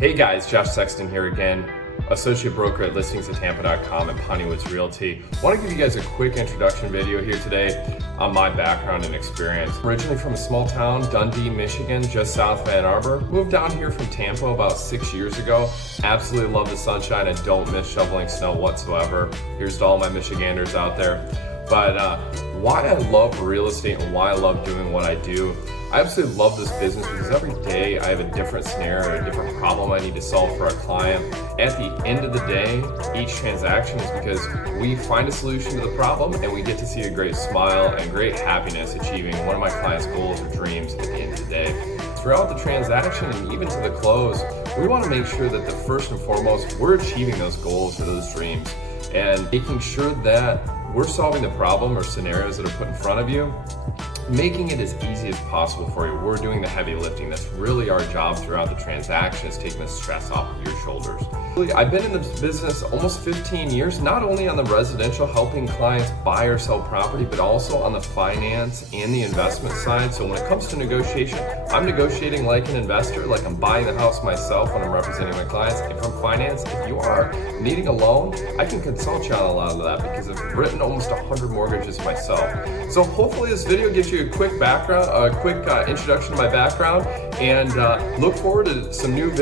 Hey guys, Josh Sexton here again, associate broker at listingsoftampa.com and Ponywoods Realty. I want to give you guys a quick introduction video here today on my background and experience. Originally from a small town, Dundee, Michigan, just south of Ann Arbor. Moved down here from Tampa about 6 years ago. Absolutely love the sunshine and don't miss shoveling snow whatsoever. Here's to all my Michiganders out there. But why I love real estate and why I love doing what I do, I absolutely love this business because every day I have a different scenario, a different problem I need to solve for a client. At the end of the day, each transaction is because we find a solution to the problem and we get to see a great smile and great happiness achieving one of my clients' goals or dreams at the end of the day. Throughout the transaction and even to the close, we want to make sure that the first and foremost, we're achieving those goals or those dreams and making sure that we're solving the problem or scenarios that are put in front of you, making it as easy as possible for you. We're doing the heavy lifting. That's really our job throughout the transaction, is taking the stress off of your shoulders. I've been in this business almost 15 years, not only on the residential, helping clients buy or sell property, but also on the finance and the investment side. So when it comes to negotiation, I'm negotiating like an investor, like I'm buying the house myself when I'm representing my clients. And from finance, if you are needing a loan, I can consult you on a lot of that because I've written almost 100 mortgages myself. So hopefully this video gives you a quick background, a quick introduction to my background, and look forward to some new videos.